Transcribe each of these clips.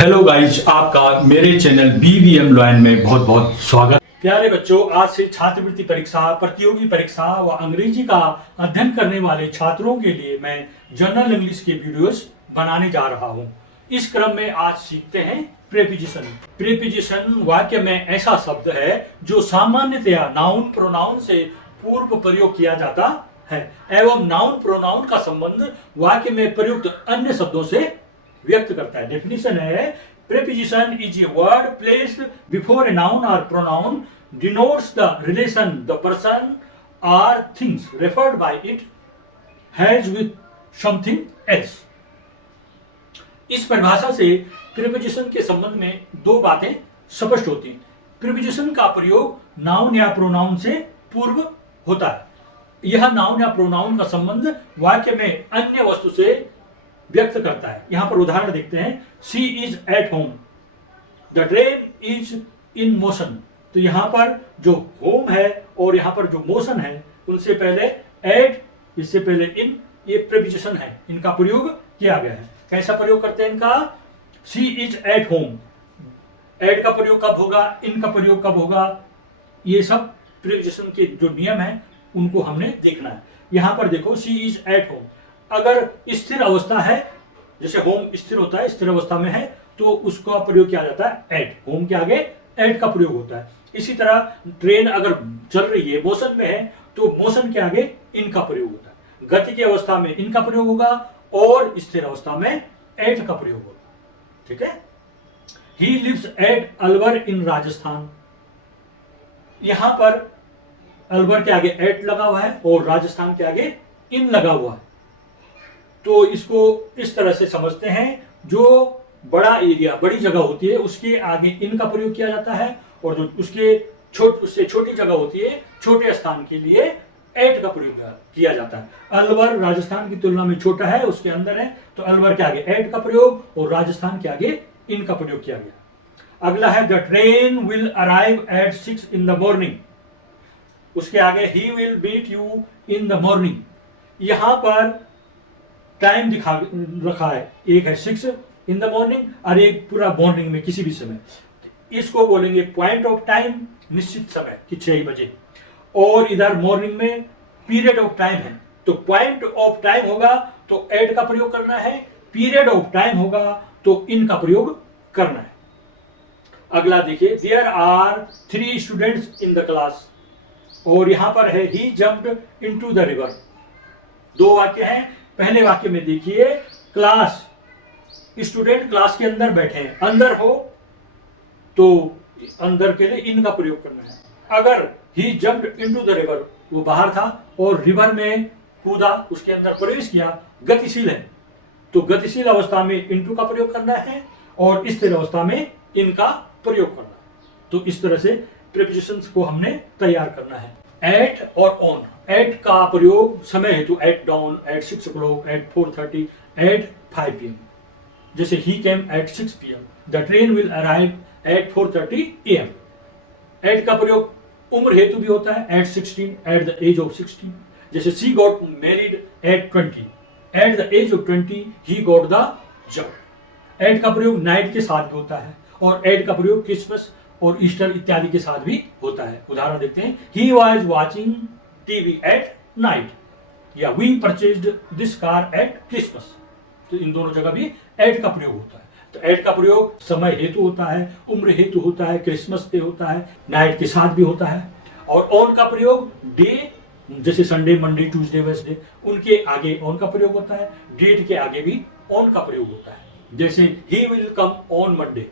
Hello guys, आपका मेरे channel BBM lion में बहुत बहुत स्वागत। प्यारे बच्चों, आज से छात्रवृत्ति परीक्षा, प्रतियोगी परीक्षा व अंग्रेजी का अध्ययन करने वाले छात्रों के लिए मैं जनरल इंग्लिश के वीडियोस बनाने जा रहा हूं। इस क्रम में आज सीखते हैं प्रीपोजिशन। प्रीपोजिशन वाक्य में ऐसा शब्द है जो सामान्यतया नाउन प्रोनाउन से पूर्व प्रयोग किया जाता है एवं नाउन प्रोनाउन का संबंध वाक्य में प्रयुक्त अन्य शब्दों से व्यक्त करता है। डेफिनेशन है, preposition is a word placed before a noun or pronoun denotes the relation the person or things referred by it has with something else। इस परिभाषा से preposition के संबंध में दो बातें स्पष्ट होती हैं। preposition का प्रयोग नाउन या प्रोनाउन से पूर्व होता है। यह नाउन या प्रोनाउन का संबंध वाक्य में अन्य वस्तु से व्यक्त करता है। यहां पर उदाहरण देखते हैं, she is at home, the train is in motion. तो यहां पर जो होम है और यहां पर जो मोशन है, उनसे पहले एट, इससे पहले इन, ये प्रीपोजिशन है, इनका प्रयोग किया गया है। कैसा प्रयोग करते हैं इनका? She is at home, at का प्रयोग कब होगा, इन का प्रयोग कब होगा, ये सब प्रीपोजिशन के जो नियम है उनको हमने देखना है। यहां पर देखो, शी इज एट होम, अगर स्थिर अवस्था है, जैसे होम स्थिर होता है, स्थिर अवस्था में है, तो उसका प्रयोग किया जाता है एट। होम के आगे एट का प्रयोग होता है। इसी तरह ट्रेन अगर चल रही है, मोशन में है, तो मोशन के आगे इन का प्रयोग होता है। गति की अवस्था में इन का प्रयोग होगा और स्थिर अवस्था में एट का प्रयोग होगा। ठीक है। ही लिव्स एट अलवर इन राजस्थान, यहां पर अलवर के आगे एट लगा हुआ है और राजस्थान के आगे इन लगा हुआ है। तो इसको इस तरह से समझते हैं, जो बड़ा एरिया, बड़ी जगह होती है, उसके आगे इन का प्रयोग किया जाता है, और जो उससे छोटी जगह होती है, छोटे स्थान के लिए एट का प्रयोग किया जाता है। अलवर राजस्थान की तुलना में छोटा है, उसके अंदर है, तो अलवर के आगे एट का प्रयोग और राजस्थान के आगे इन का प्रयोग किया गया। अगला है, the train will arrive at 6 in the morning, उसके आगे ही will meet you in the morning. यहां पर टाइम दिखा रखा है, एक है 6 in the morning और एक पूरा मॉर्निंग में किसी भी समय। इसको बोलेंगे पॉइंट ऑफ टाइम, निश्चित समय कि 6 बजे, और इधर मॉर्निंग में पीरियड ऑफ टाइम है। तो पॉइंट ऑफ टाइम होगा तो एट का प्रयोग करना है, पीरियड ऑफ टाइम होगा तो इन का प्रयोग करना है। अगला देखिए, there are 3 students in the class, और यहां पर है he jumped into the river. दो वाक्य हैं। पहले वाक्य में देखिए, क्लास, स्टूडेंट क्लास के अंदर बैठे हैं, अंदर हो तो अंदर के लिए इन का प्रयोग करना है। अगर ही जंप्ड इनटू द रिवर, वो बाहर था और रिवर में कूदा, उसके अंदर प्रवेश किया, गतिशील है, तो गतिशील अवस्था में इनटू का प्रयोग करना है और स्थिर अवस्था में इनका प्रयोग करना है। तो इस तरह से प्रीपोजिशंस को हमने तैयार करना है। एट और ऑन, एट का प्रयोग समय हेतु at dawn, at 6 o'clock, at 4:30, at 5 PM। जैसे he came at 6 PM, the train will arrive at 4:30 AM। At का प्रयोग उम्र हेतु भी होता है, at 16, at the age of 16। जैसे she got married at 20, at the age of 20 he got the job. At का प्रयोग नाइट के साथ भी होता है, और एट का प्रयोग क्रिसमस और ईस्टर इत्यादि के साथ भी होता है। उदाहरण देखते हैं, he was watching TV at night, या we purchased this car at Christmas. तो इन दोनों जगह भी एट का प्रयोग होता है। तो एट का प्रयोग समय हेतु होता है, उम्र हेतु होता है, क्रिसमस पे होता है, नाइट के साथ भी होता है। और ऑन का प्रयोग डे, जैसे संडे, मंडे, ट्यूसडे, वेडनेसडे, उनके आगे ऑन का प्रयोग होता है। डेट के आगे भी ऑन का प्रयोग होता है। जैसे he will come on Monday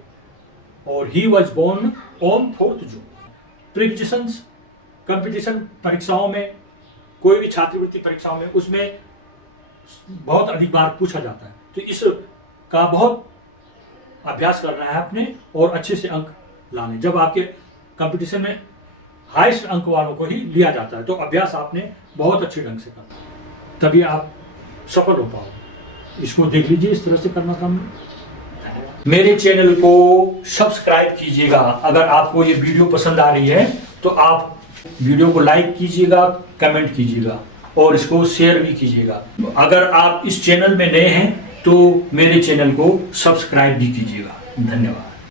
और he was born on 4th June। Prepositions competition परीक्षाओं में, कोई भी छात्रवृत्ति परीक्षाओं में, उसमें बहुत अधिक बार पूछा जाता है। तो इस का बहुत अभ्यास करना है आपने और अच्छे से अंक लाने। जब आपके कंपटीशन में हाईएस्ट अंक वालों को ही लिया जाता है, तो अभ्यास आपने बहुत अच्छे ढंग से करना, तभी आप सफल हो पाओगे। इसको देख लीजिए, इस तरह से करना था हमने। मेरे चैनल को सब्सक्राइब कीजिएगा। अगर आपको ये वीडियो पसंद आ रही है तो आप वीडियो को लाइक कीजिएगा, कमेंट कीजिएगा और इसको शेयर भी कीजिएगा। अगर आप इस चैनल में नए हैं तो मेरे चैनल को सब्सक्राइब भी कीजिएगा। धन्यवाद।